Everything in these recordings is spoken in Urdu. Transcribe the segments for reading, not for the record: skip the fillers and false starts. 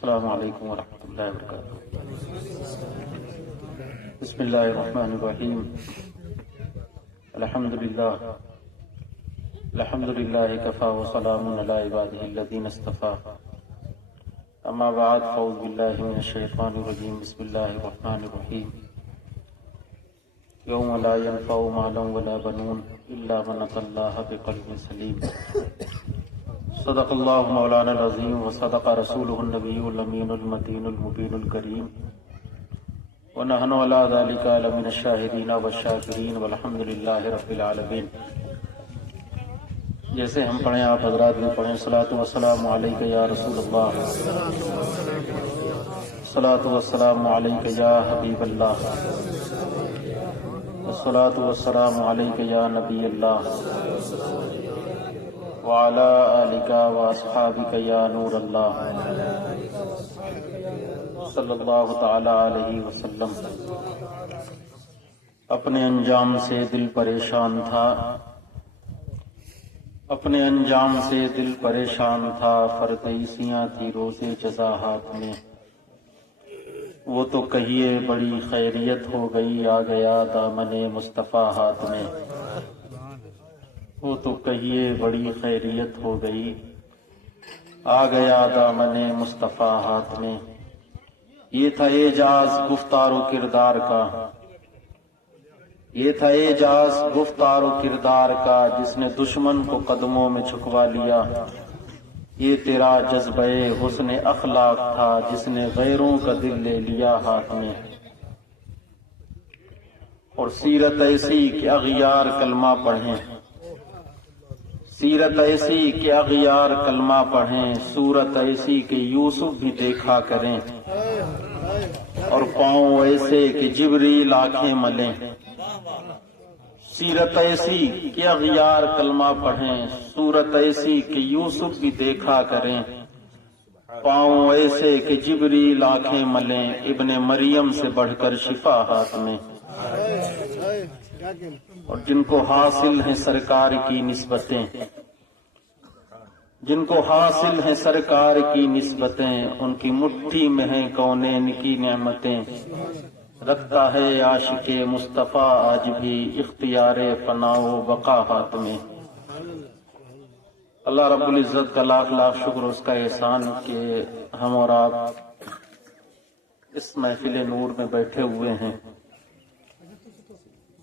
السلام علیکم ورحمۃ اللہ وبرکاتہ۔ بسم اللہ الرحمن الرحیم۔ الحمد للہ کفا وسلام علی عبادہ الذین اصطفیٰ، اما بعد فاعوذ باللہ من الشیطان الرجیم، بسم اللہ الرحمن الرحیم۔ یوم لا ينفع مال ولا بنون الا من اتى الله بقلب سلیم۔ صدق اللہ مولانا العظیم وصدق رسولہ النبی الامین المتین المبین الکریم، ونحن علی ذلک لمن الشاہدین والشاکرین والحمد للہ رب العالمین۔ جیسے ہم پڑھیں آپ حضرات بھی پڑھیں۔ صلاۃ والسلام علیک یا رسول اللہ، صلاۃ والسلام علیک یا حبیب اللہ، صلاۃ والسلام علیک یا نبی اللہ، وعلی آلک واصحابک یا نور اللہ، صلی اللہ تعالی علیہ وسلم۔ اپنے انجام سے دل پریشان تھا، اپنے انجام سے دل پریشان تھا، فرتیسیاں تھی روزے جزا ہاتھ میں۔ وہ تو کہیے بڑی خیریت ہو گئی، آ گیا دامن مصطفیٰ ہاتھ میں۔ وہ تو کہیے بڑی خیریت ہو گئی، آ گیا دامن مصطفیٰ ہاتھ میں۔ یہ تھا اعجاز گفتار و کردار کا، یہ تھا اعجاز گفتار و کردار کا، جس نے دشمن کو قدموں میں جھکوا لیا۔ یہ تیرا جذبہ حسن اخلاق تھا، جس نے غیروں کا دل لے لیا ہاتھ میں۔ اور سیرت ایسی کہ اغیار کلمہ پڑھیں، سیرت ایسی کہ اغیار کلمہ پڑھیں، صورت ایسی کہ یوسف بھی دیکھا کریں، اور پاؤں ایسے کہ جبریل آنکھیں ملیں۔ سیرت ایسی کہ اغیار کلمہ پڑھیں، صورت ایسی کہ یوسف بھی دیکھا کریں، پاؤں ایسے کہ جبریل آنکھیں ملیں، ابن مریم سے بڑھ کر شفا ہاتھ میں۔ اور جن کو حاصل ہیں سرکار کی نسبتیں، جن کو حاصل ہیں سرکار کی نسبتیں، ان کی مٹھی میں ہیں کونین کی نعمتیں۔ رکھتا ہے عاشق مصطفیٰ آج بھی اختیار فنا و بقا ہاتھ میں۔ اللہ رب العزت کا لاکھ لاکھ شکر، اس کا احسان کہ ہم اور آپ اس محفل نور میں بیٹھے ہوئے ہیں۔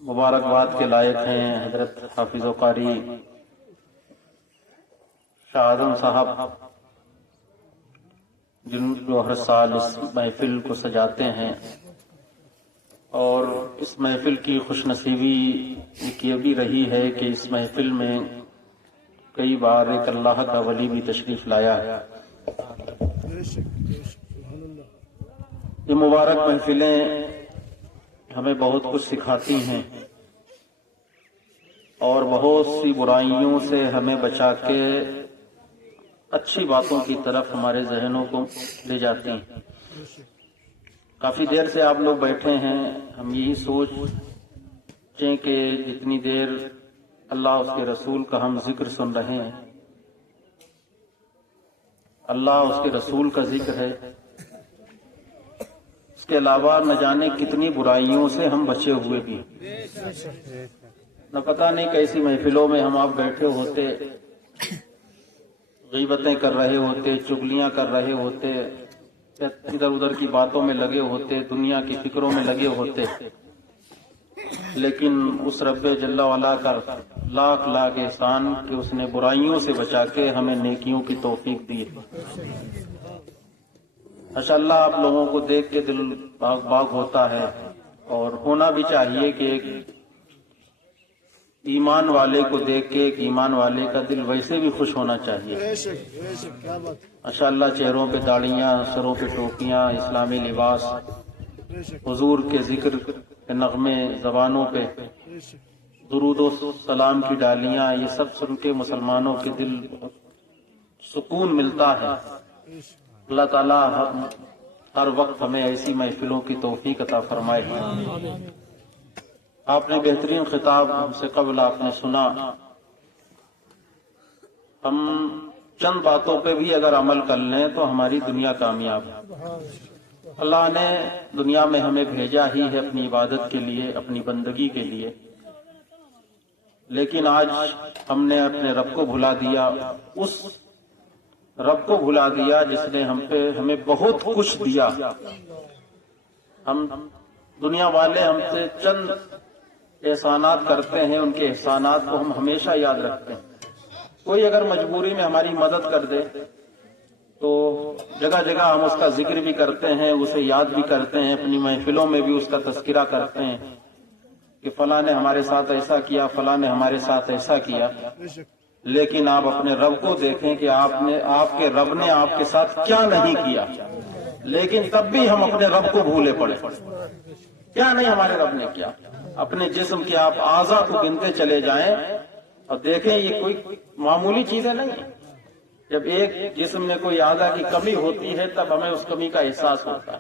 مبارکباد کے لائق ہیں حضرت حافظ و قاری شاہ اعظم صاحب، جو ہر سال اس محفل کو سجاتے ہیں، اور اس محفل کی خوش نصیبی یہ بھی رہی ہے کہ اس محفل میں کئی بار ایک اللہ کا ولی بھی تشریف لایا ہے۔ یہ مبارک محفلیں ہمیں بہت کچھ سکھاتی ہیں، اور بہت سی برائیوں سے ہمیں بچا کے اچھی باتوں کی طرف ہمارے ذہنوں کو لے جاتی ہیں۔ کافی دیر سے آپ لوگ بیٹھے ہیں، ہم یہی سوچیں کہ جتنی دیر اللہ اس کے رسول کا ہم ذکر سن رہے ہیں، اللہ اس کے رسول کا ذکر ہے، اس کے علاوہ نہ جانے کتنی برائیوں سے ہم بچے ہوئے بھی، نہ پتہ نہیں کیسی محفلوں میں ہم آپ بیٹھے ہوتے، غیبتیں کر رہے ہوتے، چغلیاں کر رہے ہوتے، ادھر ادھر کی باتوں میں لگے ہوتے، دنیا کی فکروں میں لگے ہوتے، لیکن اس رب جل وعلا کا لاکھ لاکھ احسان کہ اس نے برائیوں سے بچا کے ہمیں نیکیوں کی توفیق دی۔ ماشاءاللہ آپ لوگوں کو دیکھ کے دل باغ باغ ہوتا ہے، اور ہونا بھی چاہیے کہ ایک ایمان والے کو دیکھ کے ایک ایمان والے کا دل ویسے بھی خوش ہونا چاہیے۔ ماشاءاللہ چہروں پہ داڑیاں، سروں پہ ٹوپیاں، اسلامی لباس، حضور کے ذکر کے نغمے زبانوں پہ، درود و سلام کی ڈالیاں، یہ سب سن کے مسلمانوں کے دل سکون ملتا ہے۔ اللہ تعالیٰ ہر وقت ہمیں ایسی محفلوں کی توفیق عطا فرمائے۔ آپ نے بہترین خطاب ہم سے قبل آپ نے سنا۔ ہم چند باتوں پہ بھی اگر عمل کر لیں تو ہماری دنیا کامیاب ہے۔ اللہ نے دنیا میں ہمیں بھیجا ہی ہے اپنی عبادت کے لیے، اپنی بندگی کے لیے، لیکن آج ہم نے اپنے رب کو بھلا دیا، اس رب کو بھلا دیا جس نے ہمیں بہت کچھ دیا۔ ہم دنیا والے ہم سے چند احسانات کرتے ہیں، ان کے احسانات کو ہم ہمیشہ یاد رکھتے ہیں۔ کوئی اگر مجبوری میں ہماری مدد کر دے تو جگہ جگہ ہم اس کا ذکر بھی کرتے ہیں، اسے یاد بھی کرتے ہیں، اپنی محفلوں میں بھی اس کا تذکرہ کرتے ہیں کہ فلاں نے ہمارے ساتھ ایسا کیا، فلاں نے ہمارے ساتھ ایسا کیا۔ لیکن آپ اپنے رب کو دیکھیں کہ آپ کے رب نے آپ کے ساتھ کیا نہیں کیا، لیکن تب بھی ہم اپنے رب کو بھولے پڑے۔ کیا نہیں ہمارے رب نے کیا؟ اپنے جسم کے آپ اعضاء کو گنتے چلے جائیں اور دیکھیں، یہ کوئی معمولی چیزیں نہیں ہیں۔ جب ایک جسم میں کوئی اعضاء کی کمی ہوتی ہے تب ہمیں اس کمی کا احساس ہوتا ہے۔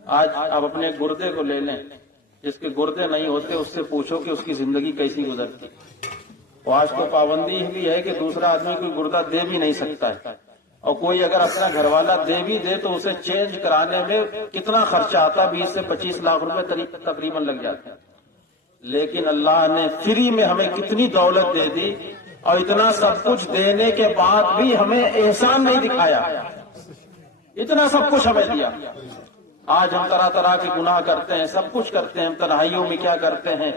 آج آپ اپنے گردے کو لے لیں، جس کے گردے نہیں ہوتے اس سے پوچھو کہ اس کی زندگی کیسی گزرتی۔ اور آج تو پابندی بھی ہے کہ دوسرا آدمی کوئی گردہ دے بھی نہیں سکتا ہے، اور کوئی اگر اپنا گھر والا دے بھی دے تو اسے چینج کرانے میں کتنا خرچہ آتا، 20 سے 25 لاکھ روپے تقریباً لگ جاتے ہیں۔ لیکن اللہ نے فری میں ہمیں کتنی دولت دے دی، اور اتنا سب کچھ دینے کے بعد بھی ہمیں احسان نہیں دکھایا۔ اتنا سب کچھ ہمیں دیا۔ آج ہم طرح طرح کے گناہ کرتے ہیں، سب کچھ کرتے ہیں، ہم تنہائیوں میں کیا کرتے ہیں،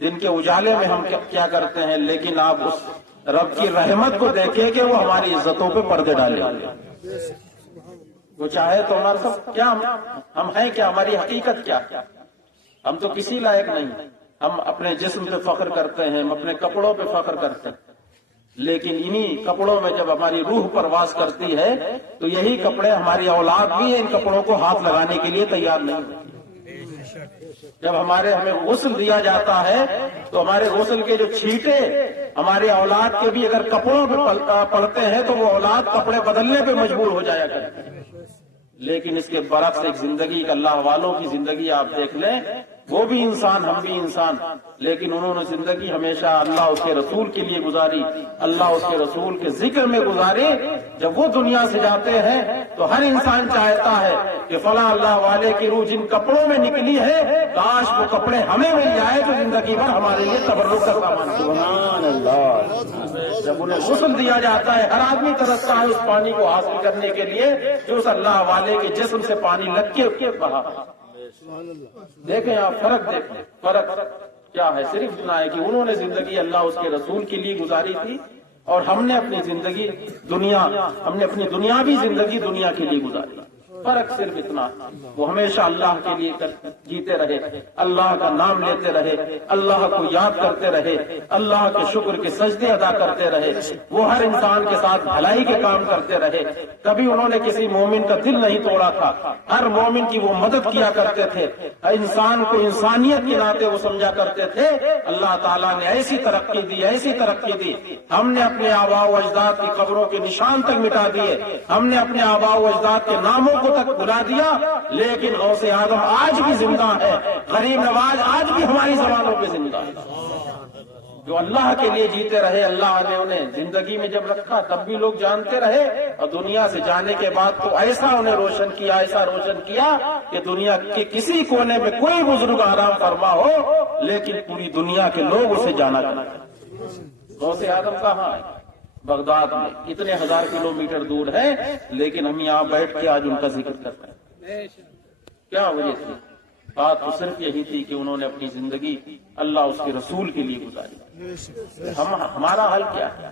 دن کے اجالے میں ہم کیا کرتے ہیں، لیکن آپ اس رب کی رحمت کو دیکھیں کہ وہ ہماری عزتوں پہ پردے ڈالے۔ وہ چاہے تو ہمارا سب کیا ہم ہیں، کیا ہماری حقیقت کیا؟ ہم تو کسی لائق نہیں۔ ہم اپنے جسم پہ فخر کرتے ہیں، ہم اپنے کپڑوں پہ فخر کرتے ہیں، لیکن انہی کپڑوں میں جب ہماری روح پرواز کرتی ہے تو یہی کپڑے ہماری اولاد بھی ان کپڑوں کو ہاتھ لگانے کے لیے تیار نہیں ہوتی۔ جب ہمیں غسل دیا جاتا ہے تو ہمارے غسل کے جو چھینٹے ہمارے اولاد کے بھی اگر کپڑوں پہ پڑتے ہیں تو وہ اولاد کپڑے بدلنے پہ مجبور ہو جایا کرتی ہے۔ لیکن اس کے برعکس ایک زندگی، اللہ والوں کی زندگی آپ دیکھ لیں، وہ بھی انسان، ہم بھی انسان، لیکن انہوں نے زندگی ہمیشہ اللہ اس کے رسول کے لیے گزاری، اللہ اس کے رسول کے ذکر میں گزاری۔ جب وہ دنیا سے جاتے ہیں تو ہر انسان چاہتا ہے کہ فلاں اللہ والے کی روح جن کپڑوں میں نکلی ہے کاش وہ کپڑے ہمیں مل جائے تو زندگی بھر ہمارے لیے تبرک کا سامان۔ سبحان اللہ۔ جب انہیں غسل دیا جاتا ہے ہر آدمی ترستا ہے اس پانی کو حاصل کرنے کے لیے جو اس اللہ والے کے جسم سے پانی لگ کے بہا۔ دیکھیں آپ فرق، دیکھیں فرق کیا ہے۔ صرف اتنا ہے کہ انہوں نے زندگی اللہ اس کے رسول کے لیے گزاری تھی، اور ہم نے اپنی زندگی ہم نے اپنی دنیاوی زندگی دنیا کے لیے گزاری۔ فرق صرف اتنا، وہ ہمیشہ اللہ کے لیے جیتے رہے، اللہ کا نام لیتے رہے، اللہ کو یاد کرتے رہے، اللہ کے شکر کے سجدے ادا کرتے رہے، وہ ہر انسان کے ساتھ بھلائی کے کام کرتے رہے۔ کبھی انہوں نے کسی مومن کا دل نہیں توڑا تھا، ہر مومن کی وہ مدد کیا کرتے تھے، انسان کو انسانیت کے ناطے وہ سمجھا کرتے تھے۔ اللہ تعالیٰ نے ایسی ترقی دی، ایسی ترقی دی، ہم نے اپنے آباء و اجداد کی قبروں کے نشان تک مٹا دیے، ہم نے اپنے آباء و اجداد کے ناموں کو تک بلا دیا، لیکن غوث اعظم آج بھی زندہ ہے، غریب نواز آج بھی ہماری زبانوں پہ زندہ ہے۔ جو اللہ کے لیے جیتے رہے، اللہ نے انہیں زندگی میں جب رکھا تب بھی لوگ جانتے رہے، اور دنیا سے جانے کے بعد تو ایسا انہیں روشن کیا، ایسا روشن کیا کہ دنیا کے کسی کونے میں کوئی بزرگ آرام فرما ہو لیکن پوری دنیا کے لوگ اسے جانا چاہتے ہیں۔ غوث اعظم کہاں ہے؟ بغداد میں، کتنے ہزار کلومیٹر دور ہے، لیکن ہم یہاں بیٹھ کے آج ان کا ذکر کرتے ہیں۔ کیا وجہ تھی؟ بات تو صرف یہی تھی کہ انہوں نے اپنی زندگی اللہ اس کے رسول کے لیے گزاری۔ ہمارا حل کیا ہے؟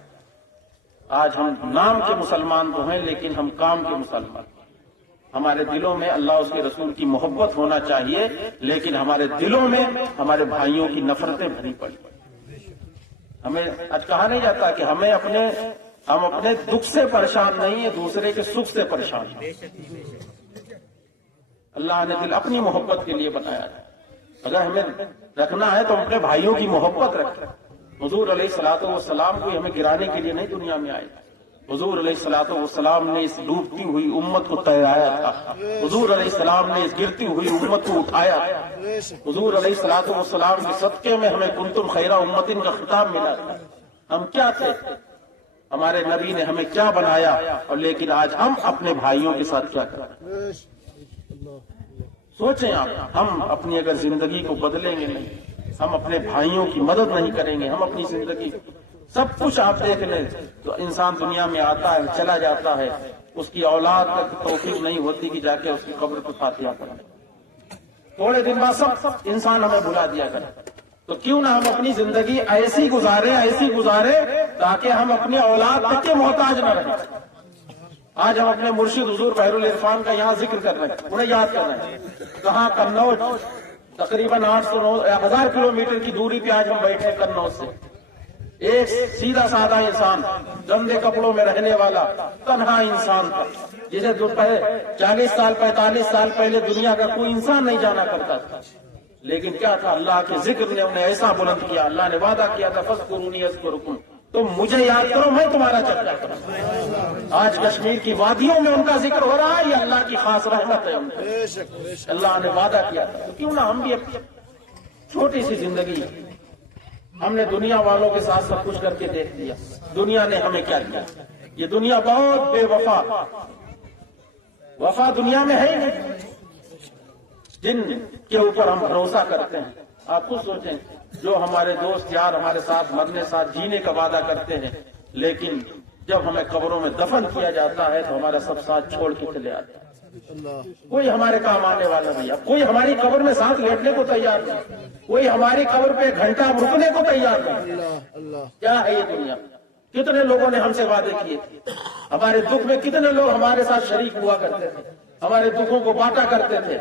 آج ہم نام کے مسلمان تو ہیں لیکن ہم کام کے مسلمان۔ ہمارے دلوں میں اللہ اس کے رسول کی محبت ہونا چاہیے، لیکن ہمارے دلوں میں ہمارے بھائیوں کی نفرتیں بھری پڑی۔ ہمیں آج کہا نہیں جاتا کہ ہم اپنے دکھ سے پریشان نہیں ہیں، دوسرے کے سکھ سے پریشان ہیں۔ اللہ نے دل اپنی محبت کے لیے بنایا ہے۔ اگر ہمیں رکھنا ہے تو ہم اپنے بھائیوں کی محبت رکھیں۔ حضور علیہ الصلوۃ والسلام کو ہمیں گرانے کے لیے نہیں دنیا میں آئے۔ حضور علیہ الصلوۃ والسلام نے اس ڈوبتی ہوئی امت کو تیرایا تھا، حضور علیہ السلام نے اس گرتی ہوئی امت کو اٹھایا تھا، حضور علیہ الصلوۃ والسلام کے صدقے میں ہمیں کنتم خیر امت کا خطاب ملا تھا۔ ہم کیا تھے؟ ہمارے نبی نے ہمیں کیا بنایا، اور لیکن آج ہم اپنے بھائیوں کے ساتھ کیا کریں؟ سوچیں آپ، ہم اپنی اگر زندگی کو بدلیں گے نہیں، ہم اپنے بھائیوں کی مدد نہیں کریں گے، ہم اپنی زندگی سب کچھ آپ دیکھ لیں تو انسان دنیا میں آتا ہے چلا جاتا ہے، اس کی اولاد تک توفیق نہیں ہوتی کہ جا کے اس کی قبر کو فاتحہ کریں، تھوڑے دن بعد سب انسان ہمیں بھلا دیا کرے۔ تو کیوں نہ ہم اپنی زندگی ایسی گزارے تاکہ ہم اپنی اولاد تک کے محتاج نہ رہیں۔ آج ہم اپنے مرشد حضور بحر العرفان کا یہاں ذکر کر رہے ہیں، انہیں یاد کر رہے ہیں، کہاں قنوج، تقریباً 800-1000 کلومیٹر کی دوری پہ آج ہم بیٹھے قنوج سے۔ ایک سیدھا سادہ انسان، گندے کپڑوں میں رہنے والا تنہا انسان تھا، جسے 40 سال 45 سال پہلے دنیا کا کوئی انسان نہیں جانا کرتا تھا، لیکن کیا تھا، اللہ کے ذکر نے انہیں ایسا بلند کیا۔ اللہ نے وعدہ کیا تھا فاذکرونی اذکرکم، تم مجھے یاد کرو میں تمہارا چرچا کروں۔ آج کشمیر کی وادیوں میں ان کا ذکر ہو رہا ہے، یہ اللہ کی خاص رحمت ہے ان پر۔ اللہ نے وعدہ کیا تھا، تو کیوں نہ ہم بھی اپنی چھوٹی سی زندگی، ہم نے دنیا والوں کے ساتھ سب کچھ کر کے دیکھ لیا، دنیا نے ہمیں کیا کیا؟ یہ دنیا بہت بے وفا دنیا میں ہے ہی نہیں، جن کے اوپر ہم بھروسہ کرتے ہیں۔ آپ خود سوچیں، جو ہمارے دوست یار ہمارے ساتھ مرنے ساتھ جینے کا وعدہ کرتے ہیں، لیکن جب ہمیں قبروں میں دفن کیا جاتا ہے تو ہمارا سب ساتھ چھوڑ کے چلے آتے ہیں۔ کوئی ہمارے کام آنے والا نہیں، کوئی ہماری قبر میں ساتھ لیٹنے کو تیار نہیں، کوئی ہماری قبر پہ گھنٹہ رکنے کو تیار نہیں۔ کیا ہے یہ دنیا؟ کتنے لوگوں نے ہم سے وعدے کیے تھے، ہمارے دکھ میں کتنے لوگ ہمارے ساتھ شریک ہوا کرتے تھے، ہمارے دکھوں کو بانٹا کرتے تھے،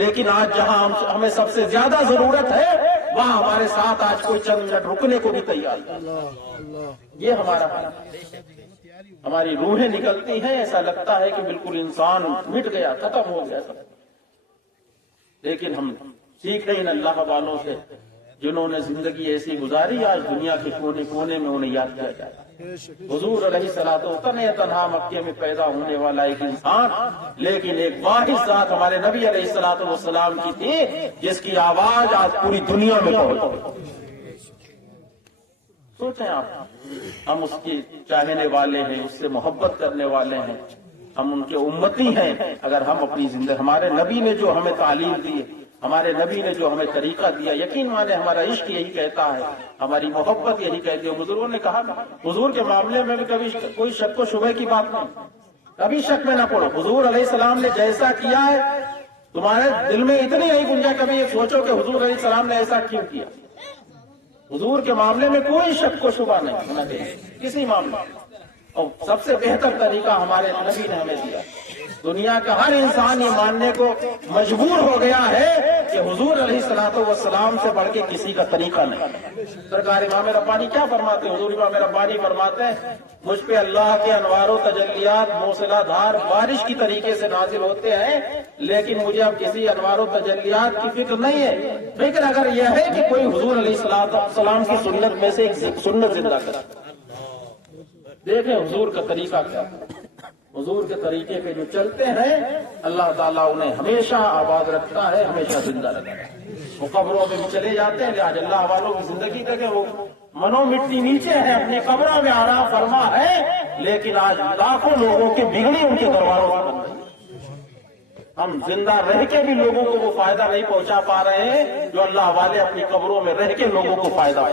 لیکن آج جہاں ہمیں سب سے زیادہ ضرورت ہے وہاں ہمارے ساتھ آج کوئی چند منٹ رکنے کو بھی تیار نہیں۔ یہ ہمارا حال ہے۔ ہماری روحیں نکلتی ہیں، ایسا لگتا ہے کہ بالکل انسان مٹ گیا، ختم ہو گیا سب، لیکن ہم سیکھیں ان اللہ والوں سے جنہوں نے زندگی ایسی گزاری، آج دنیا کے کونے کونے میں انہیں یاد کیا جائے۔ حضور علیہ الصلوۃ والسلام تنہا مکے میں پیدا ہونے والا ایک انسان، لیکن ایک واحد ذات ہمارے نبی علیہ الصلوۃ والسلام کی تھی جس کی آواز آج پوری دنیا میں پہنچی۔ سوچیں آپ، ہم اس کی چاہنے والے ہیں، اس سے محبت کرنے والے ہیں، ہم ان کے امتی ہیں۔ اگر ہم اپنی زندگی، ہمارے نبی نے جو ہمیں تعلیم دی، ہمارے نبی نے جو ہمیں طریقہ دیا، یقین مانے ہمارا عشق یہی کہتا ہے، ہماری محبت یہی کہتی ہے۔ بزرگوں نے کہا حضور کے معاملے میں بھی کبھی کوئی شک و شبہ کی بات نہیں، کبھی شک میں نہ پڑو۔ حضور علیہ السلام نے جیسا کیا ہے، تمہارے دل میں اتنی نہیں گنجائش کبھی یہ سوچو کہ حضور علیہ السلام نے ایسا کیوں کیا۔ حضور کے معاملے میں کوئی شک و شبہ نہیں ہونا چاہیے کسی معاملے میں، اور سب سے بہتر طریقہ ہمارے نبی نے ہمیں دیا۔ دنیا کا ہر انسان یہ ماننے کو مجبور ہو گیا ہے کہ حضور علیہ الصلوۃ والسلام سے بڑھ کے کسی کا طریقہ نہیں۔ سرکار امام ربانی کیا فرماتے ہیں؟ حضور امام ربانی فرماتے ہیں، مجھ پہ اللہ کے انوار و تجلیات موسلا دھار بارش کی طریقے سے نازل ہوتے ہیں، لیکن مجھے اب کسی انوار و تجلیات کی فکر نہیں ہے، لیکن اگر یہ ہے کہ کوئی حضور علیہ الصلوۃ والسلام کی سنت میں سے ایک سنت زندہ کرے۔ دیکھیں حضور کا طریقہ کیا، حضور کے طریقے پہ جو چلتے ہیں اللہ تعالیٰ انہیں ہمیشہ آباد رکھتا ہے، ہمیشہ زندہ رکھتا ہے۔ وہ قبروں میں بھی چلے جاتے ہیں، لہٰذا اللہ والوں کی زندگی دیکھیں، وہ منو مٹی نیچے ہے، اپنی قبروں میں آرام فرما ہے، لیکن آج لاکھوں لوگوں کی بگڑی ان کے دروازوں پر بند ہے۔ ہم زندہ رہ کے بھی لوگوں کو وہ فائدہ نہیں پہنچا پا رہے ہیں جو اللہ والے اپنی قبروں میں رہ کے لوگوں کو فائدہ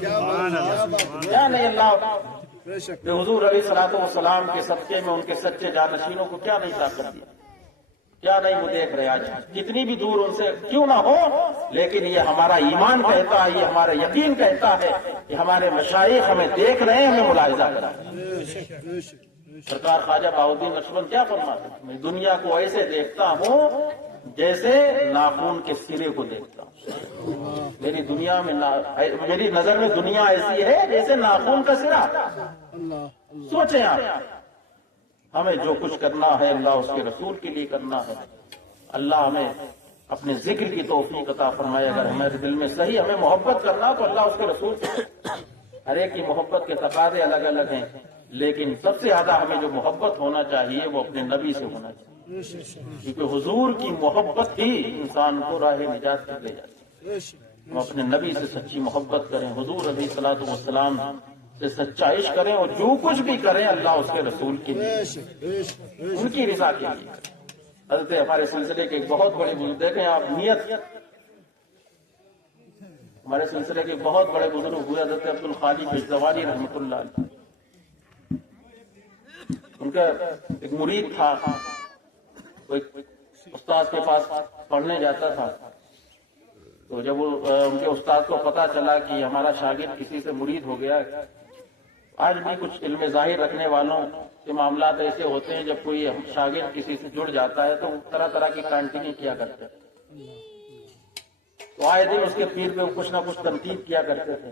کیا نہیں۔ اللہ حضور علیہ الصلوۃ والسلام کے صدقے میں ان کے سچے جانشینوں کو کیا نہیں طاقت دیا، کیا نہیں وہ دیکھ رہے آج، کتنی بھی دور ان سے کیوں نہ ہو، لیکن یہ ہمارا ایمان کہتا ہے، یہ ہمارا یقین کہتا ہے کہ ہمارے مشائخ ہمیں دیکھ رہے ہیں، ہمیں ملاحظہ کر رہے ہیں۔ سرکار خواجہ بہاؤالدین نقشبند کیا فرماتے ہیں؟ میں دنیا کو ایسے دیکھتا ہوں جیسے ناخن کے سرے کو دیکھتا ہوں۔ میری نظر میں دنیا ایسی ہے جیسے ناخن کا سرا۔ سوچیں آپ، ہمیں جو کچھ کرنا ہے اللہ اس کے رسول کے لیے کرنا ہے۔ اللہ ہمیں اپنے ذکر کی توفیق عطا فرمائے۔ اگر ہمارے دل میں صحیح ہمیں محبت کرنا تو اللہ اس کے رسول سے، ہر ایک کی محبت کے تقاضے الگ الگ ہیں، لیکن سب سے زیادہ ہمیں جو محبت ہونا چاہیے وہ اپنے نبی سے ہونا چاہیے، کیونکہ حضور کی محبت ہی انسان کو راہ نجات تک لے جاتی ہے۔ ہم اپنے نبی سے سچی محبت کریں۔ حضور علیہ الصلوۃ والسلام سے سچائش کریں اور جو کچھ بھی کریں اللہ اس کے رسول کے لیے، ان کی رضا کے لیے۔ حضرت ہمارے سلسلے کے ایک بہت بڑے بزرگ، دیکھیں آپ نیت، ہمارے سلسلے کے بہت بڑے بزرگ ہوئے حضرت عبد الخالق غجدوانی رحمۃ اللہ علیہ۔ ان کا ایک مرید تھا، وہ ایک استاد کے پاس پڑھنے جاتا تھا، تو جب وہ ان کے استاد کو پتا چلا کہ ہمارا شاگرد کسی سے مرید ہو گیا، آج بھی کچھ علم ظاہر رکھنے والوں کے معاملات ایسے ہوتے ہیں، جب کوئی شاگرد کسی سے جڑ جاتا ہے تو طرح طرح کی کانٹینگ کیا کرتے ہیں، تو آئے دن اس کے پیر پہ کچھ نہ کچھ تنقید کیا کرتے تھے۔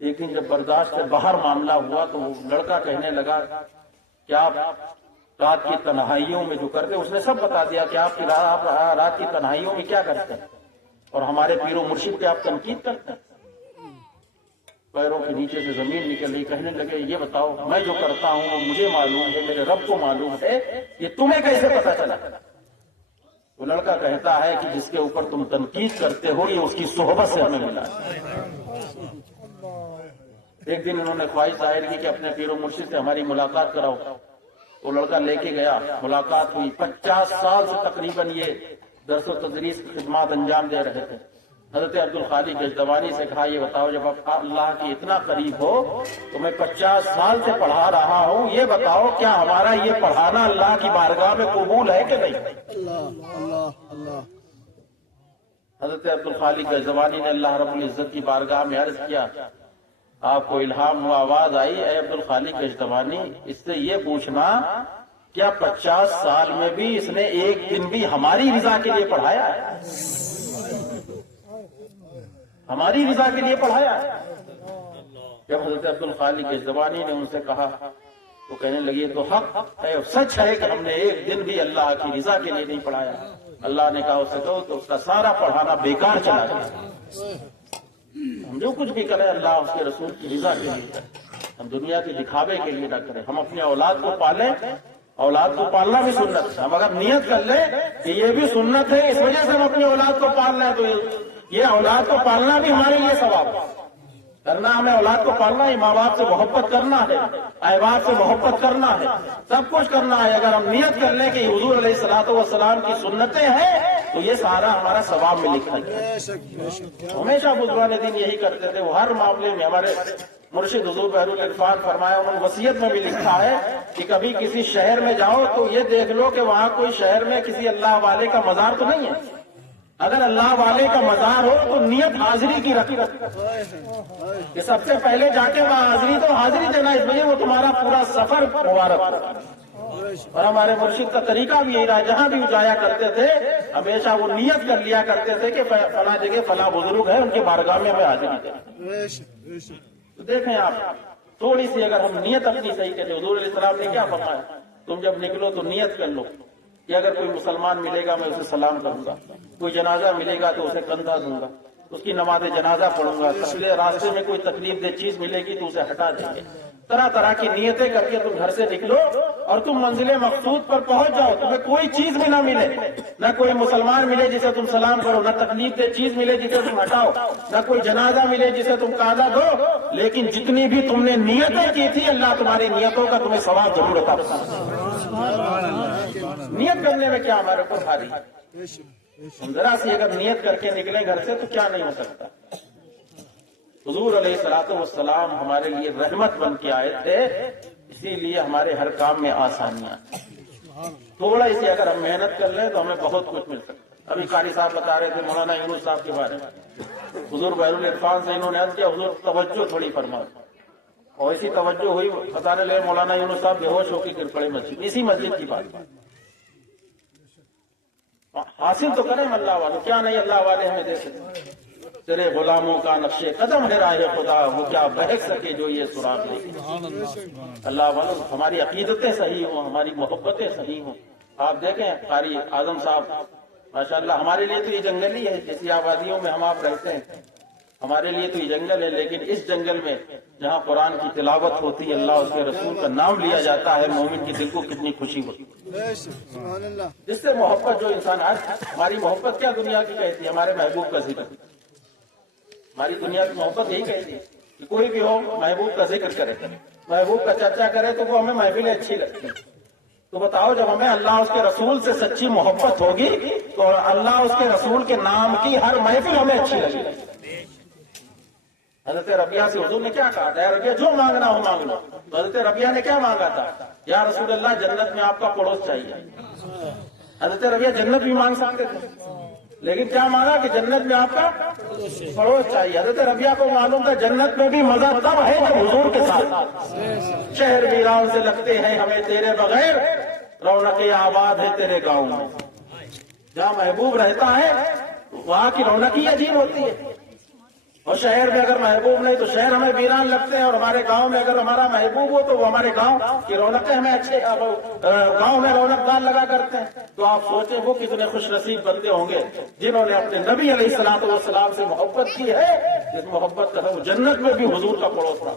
ایک دن جب برداشت سے باہر معاملہ ہوا تو وہ لڑکا کہنے لگا کہ آپ رات کی تنہائیوں میں جو کرتے، اس نے سب بتا دیا کہ آپ رات کی تنہائیوں میں کیا کرتے ہیں اور ہمارے پیر و مرشد پہ آپ تنقید کرتے ہیں۔ پیروں کے نیچے سے زمین نکل رہی، کہنے لگے یہ بتاؤ میں جو کرتا ہوں وہ مجھے معلوم ہے، میرے رب کو معلوم ہے، یہ تمہیں کیسے پتا چلا؟ وہ لڑکا کہتا ہے کہ جس کے اوپر تم تنقید کرتے ہو یہ اس کی صحبت سے ہمیں ملا۔ ایک دن انہوں نے خواہش ظاہر کی کہ اپنے پیر و مرشد سے ہماری ملاقات کراؤ، وہ لڑکا لے کے گیا، ملاقات ہوئی۔ 50 سال سے تقریباً یہ درس و تدریس کی خدمات انجام دے رہے تھے۔ حضرت عبد الخالق غجدوانی سے کہا یہ بتاؤ جب آپ اللہ کے اتنا قریب ہو تو میں 50 سال سے پڑھا رہا ہوں، یہ بتاؤ کیا ہمارا یہ پڑھانا اللہ کی بارگاہ میں قبول ہے کہ نہیں؟ حضرت عبد الخالق غجدوانی نے اللہ رب العزت کی بارگاہ میں عرض کیا، آپ کو الہام ہوا، آواز آئی، اے عبد الخالق غجدوانی اس سے یہ پوچھنا کیا 50 سال میں بھی اس نے ایک دن بھی ہماری رضا کے لیے پڑھایا ہے؟ ہماری رضا کے لیے پڑھایا ہے؟ جب حضرت عبد الخالق غجدوانی نے ان سے کہا تو کہنے لگی تو حق ہے، سچ ہے کہ ہم نے ایک دن بھی اللہ کی رضا کے لیے نہیں پڑھایا۔ اللہ نے کہا اس سے کہو تو اس کا سارا پڑھانا بیکار چلا گیا۔ ہم جو کچھ بھی کریں اللہ اس کے رسول کی رضا کے لیے کریں، ہم دنیا کے دکھاوے کے لیے نہ کریں۔ ہم اپنی اولاد کو پالیں، اولاد کو پالنا بھی سنت ہے، ہم اگر نیت کر لیں کہ یہ بھی سنت ہے اس وجہ سے ہم اپنی اولاد کو پال رہے ہیں تو یہ اولاد کو پالنا بھی ہمارے لیے ثواب ہے۔ کرنا ہمیں اولاد کو پالنا ہے، ماں باپ سے محبت کرنا ہے، احباب سے محبت کرنا ہے، سب کچھ کرنا ہے۔ اگر ہم نیت کر لیں کہ حضور علیہ الصلوۃ والسلام کی سنتیں ہیں تو یہ سارا ہمارا ثواب میں لکھا ہے۔ ہمیشہ بزرگان دین یہی کرتے تھے، وہ ہر معاملے میں ہمارے مرشد حضور بحر العرفان فرمایا، انہوں نے وصیت میں بھی لکھا ہے کہ کبھی کسی شہر میں جاؤ تو یہ دیکھ لو کہ وہاں کوئی شہر میں کسی اللہ والے کا مزار تو نہیں ہے۔ اگر اللہ والے کا مزار ہو تو نیت حاضری کی رکھ کہ سب سے پہلے جا کے وہاں حاضری دینا، اس وجہ وہ تمہارا پورا سفر مبارک ہو۔ اور ہمارے مرشد کا طریقہ بھی یہی رہا، جہاں بھی جایا کرتے تھے ہمیشہ وہ نیت کر لیا کرتے تھے کہ فلاں جگہ فلاں بزرگ ہے، ان کی بارگاہ میں ہمیں حاضری دیں۔ تو دیکھیں آپ تھوڑی سی اگر ہم نیت اپنی صحیح کریں، حضور علیہ السلام نے کیا فرمایا، تم جب نکلو تو نیت کر لو کہ اگر کوئی مسلمان ملے گا میں اسے سلام کروں گا، کوئی جنازہ ملے گا تو اسے کندھا دوں گا، اس کی نماز جنازہ پڑھوں گا، راستے میں کوئی تکلیف دہ چیز ملے گی تو اسے ہٹا دیں گے۔ طرح طرح کی نیتیں کر کے تم گھر سے نکلو اور تم منزل مقصود پر پہنچ جاؤ، تمہیں کوئی چیز بھی نہ ملے، نہ کوئی مسلمان ملے جسے تم سلام کرو، نہ تکلیف دہ چیز ملے جسے تم ہٹاؤ، نہ کوئی جنازہ ملے جسے تم قاضا دو، لیکن جتنی بھی تم نے نیتیں کی تھی اللہ تمہاری نیتوں کا تمہیں ثواب ضرور عطا فرمائے۔ نیت کرنے میں کیا ہمارے اوپر بھاری، ہم ذرا سی اگر نیت کر کے نکلیں گھر سے تو کیا نہیں ہو سکتا۔ حضور علیہ الصلوۃ والسلام ہمارے لیے رحمت بن کے آئے تھے، اسی لیے ہمارے ہر کام میں آسانیاں، تھوڑا سی اگر ہم محنت کر لیں تو ہمیں بہت کچھ مل سکتا ہے۔ ابھی قاری صاحب بتا رہے تھے مولانا یونس صاحب کے بارے میں، حضور بحر العرفان سے انہوں نے عرض کیا حضور توجہ تھوڑی فرمائے، اور اسی توجہ ہوئی بتانے لگے مولانا یونس صاحب بے ہوش ہو کے گر پڑے مسجد، اسی مسجد کی بات حاصل تو کریں اللہ والے، کیا نہیں اللہ والے ہمیں دے سکتے۔ تیرے غلاموں کا نقش قدم ہے راہ خدا، وہ کیا بہک سکے جو یہ سراغ نہیں۔ اللہ والوں ہماری عقیدتیں صحیح ہوں، ہماری محبتیں صحیح ہوں۔ آپ دیکھیں قاری اعظم صاحب ماشاءاللہ، ہمارے لیے تو یہ جنگل ہی ہے، جیسی آبادیوں میں ہم آپ رہتے ہیں ہمارے لیے تو یہ جنگل ہے، لیکن اس جنگل میں جہاں قرآن کی تلاوت ہوتی ہے، اللہ اس کے رسول کا نام لیا جاتا ہے، مومن کے دل کو کتنی خوشی ہوتی ہے۔ جس سے محبت جو انسان، آج ہماری محبت کیا دنیا کی کہتی ہے، ہمارے محبوب کا ذکر، ہماری دنیا کی محبت یہی کہتی ہے کہ کوئی بھی ہو محبوب کا ذکر کرے، محبوب کا چرچا کرے تو وہ ہمیں محفلیں اچھی لگتی ہیں۔ تو بتاؤ جب ہمیں اللہ اس کے رسول سے سچی محبت ہوگی تو اللہ اس کے رسول کے نام کی ہر محفل ہمیں اچھی لگے گی۔ حضرت ربیہ سے حضور نے کیا کہا تھا؟ ربیہ جو مانگنا ہو مانگ لو۔ حضرت ربیہ نے کیا مانگا تھا؟ یا رسول اللہ جنت میں آپ کا پڑوس چاہیے۔ حضرت ربیہ جنت بھی مانگ سکتے تھے لیکن کیا مانگا کہ جنت میں آپ کا پڑوس چاہیے۔ حضرت ربیہ کو معلوم تھا جنت میں بھی مزہ تب ہے جب حضور کے ساتھ۔ شہر ویران سے لگتے ہیں ہمیں تیرے بغیر، رونق آباد ہے تیرے گاؤں میں۔ جہاں محبوب رہتا ہے وہاں کی رونق ہی عجیب ہوتی ہے، اور شہر میں اگر محبوب نہیں تو شہر ہمیں ویران لگتے ہیں، اور ہمارے گاؤں میں اگر ہمارا محبوب ہو تو وہ ہمارے گاؤں کی رونقیں ہمیں اچھے گاؤں میں رونق دار لگا کرتے ہیں۔ تو آپ سوچیں وہ کتنے خوش نصیب بندے ہوں گے جنہوں نے اپنے نبی علیہ الصلوۃ والسلام سے محبت کی ہے، جس محبت کا وہ جنت میں بھی حضور کا پڑوس تھا۔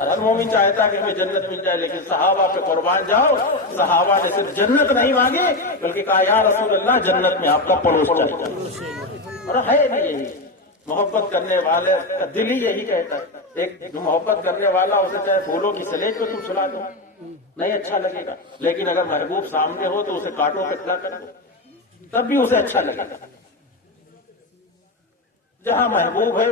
ہر مومن چاہتا کہ ہمیں جنت مل جائے، لیکن صحابہ پہ قربان جاؤ، صحابہ نے صرف جنت نہیں مانگی بلکہ کہا یا رسول اللہ جنت میں آپ کا پڑوس چاہیے۔ اور ہے بھی یہی محبت کرنے والے کا دل ہی یہی کہتا ہے۔ ایک جو محبت کرنے والا اسے چاہے پھولوں کی سلیج پہ تم سلا دو نہیں اچھا لگے گا، لیکن اگر محبوب سامنے ہو تو اسے کانٹوں پہ کھلا کر دو تب بھی اسے اچھا لگے گا۔ جہاں محبوب ہے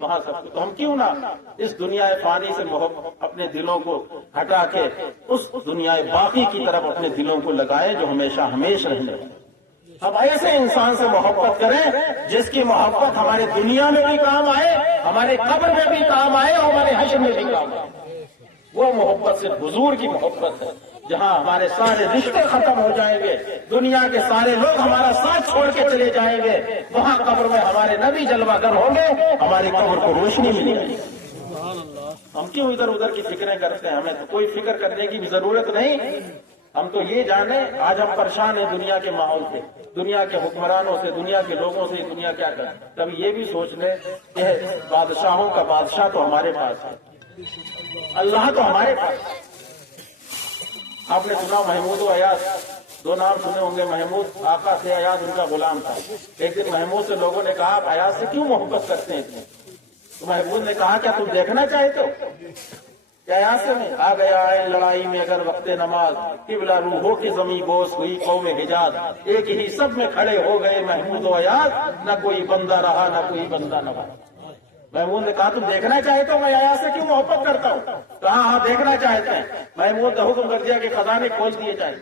وہاں سب کچھ۔ تو ہم کیوں نہ اس دنیا فانی سے محبت اپنے دلوں کو ہٹا کے اس دنیا باقی کی طرف اپنے دلوں کو لگائیں جو ہمیشہ ہمیشہ رہنے۔ اب ایسے انسان سے محبت کریں جس کی محبت ہمارے دنیا میں بھی کام آئے، ہمارے قبر میں بھی کام آئے اور ہمارے حشر میں بھی کام آئے۔ وہ محبت صرف حضور کی محبت ہے، جہاں ہمارے سارے رشتے ختم ہو جائیں گے، دنیا کے سارے لوگ ہمارا ساتھ چھوڑ کے چلے جائیں گے، وہاں قبر میں ہمارے نبی جلوہ گر ہوں گے، ہماری قبر کو روشنی ملے گی۔ ہم کیوں ادھر ادھر کی فکریں کرتے ہیں؟ ہمیں تو کوئی فکر کرنے کی بھی ضرورت نہیں۔ ہم تو یہ جانیں آج ہم پریشان ہیں دنیا کے ماحول سے، دنیا کے حکمرانوں سے، دنیا کے لوگوں سے، دنیا کیا کرے۔ کبھی یہ بھی سوچ لیں کہ بادشاہوں کا بادشاہ تو ہمارے پاس ہے، اللہ تو ہمارے پاس۔ آپ نے سنا محمود و ایاز، دو نام سنے ہوں گے، محمود آقا سے، ایاز ان کا غلام تھا۔ ایک دن محمود سے لوگوں نے کہا آپ ایاز سے کیوں محبت کرتے ہیں؟ تو محمود نے کہا کیا تم دیکھنا چاہتے ہو؟ ایاز سے میں آ گیا ہے لڑائی میں اگر وقت نماز، قبلہ روحوں کی زمیں بوس ہوئی قوم حجاز، ایک ہی سب میں کھڑے ہو گئے محمود و ایاز، نہ کوئی بندہ رہا نہ کوئی بندہ نہ رہا۔ محمود نے کہا تم دیکھنا چاہتے ہو میں ایاز سے کیوں محبت کرتا ہوں؟ کہا ہاں دیکھنا چاہتے ہیں۔ محمود نے حکم کر دیا کہ خزانے کھول دیے جائیں،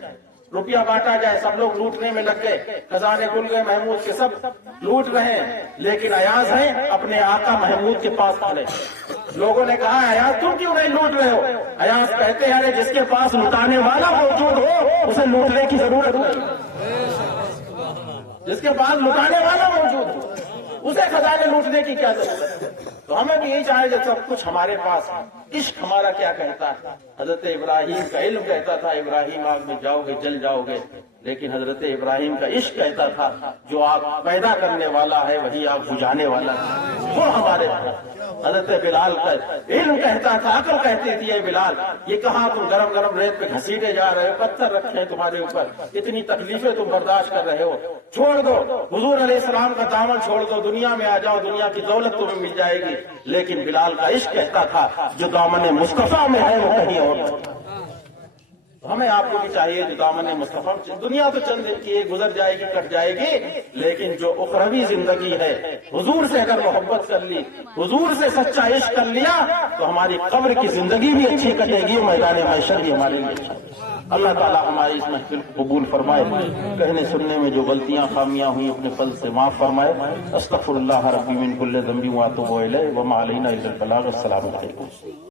روپیہ بانٹا جائے۔ سب لوگ لوٹنے میں لگ گئے، خزانے کھل گئے، محمود کے سب لوٹ رہے ہیں، لیکن ایاز ہیں اپنے آقا محمود کے پاس کھڑے۔ لوگوں نے کہا ایاز تم کیوں نہیں لوٹ رہے ہو؟ ایاز کہتے ہیں ارے جس کے پاس لٹانے والا موجود ہو اسے لوٹنے کی ضرورت نہیں، جس کے پاس لٹانے والا موجود ہو اسے خزانے لوٹنے کی کیا ضرورت ہے؟ تو ہمیں بھی یہی چاہے جب سب کچھ ہمارے پاس ہے۔ عشق ہمارا کیا کہتا ہے؟ حضرت ابراہیم کا علم کہتا تھا ابراہیم آگ میں جاؤ گے جل جاؤ گے، لیکن حضرت ابراہیم کا عشق کہتا تھا جو آگ پیدا کرنے والا ہے وہی آگ بجھانے والا ہے، وہ ہمارے پاس۔ حضرت بلال کا علم کہتا تھا، عقل کہتی تھی اے بلال یہ کہاں تم گرم گرم ریت پہ گھسیٹے جا رہے ہو، پتھر رکھے ہیں تمہارے اوپر، اتنی تکلیفیں تم برداشت کر رہے ہو، چھوڑ دو حضور علیہ السلام کا دامن چھوڑ دو، دنیا میں آ جاؤ، دنیا کی دولت تمہیں مل جائے گی۔ لیکن بلال کا عشق کہتا تھا جو دامن مصطفیٰ میں ہے وہ کہیں اور نہیں۔ ہمیں آپ کو بھی چاہیے جو دامن مصطفیٰ، دنیا تو چند دن کی گزر جائے گی کٹ جائے گی، لیکن جو اخروی زندگی ہے حضور سے اگر محبت کر لی، حضور سے سچا عشق کر لیا تو ہماری قبر کی زندگی بھی اچھی کٹے گی، میدان محشر بھی ہمارے لیے اچھا۔ اللہ تعالیٰ ہماری اس محفل کو قبول فرمائے، کہنے سننے میں جو غلطیاں خامیاں ہوئی اپنے فضل سے معاف فرمائے۔ استغفر اللہ ربی من کل ذنب واتوب الیہ وما علینا الا البلاغ۔ السلام علیکم۔